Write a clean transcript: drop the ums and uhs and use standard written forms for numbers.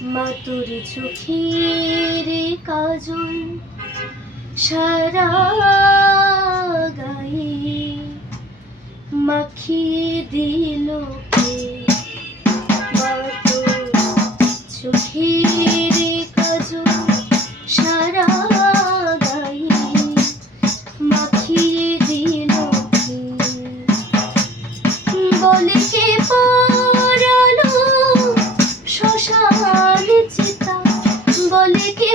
মা তোর চোখের কাজল সারা গায়ে মাখিয়ে দিল কে? মা তোর চোখের কাজল সারা গায়ে মাখিয়ে দিল কে? বলে কে পরালো শ্মশান চিতা, বলে কে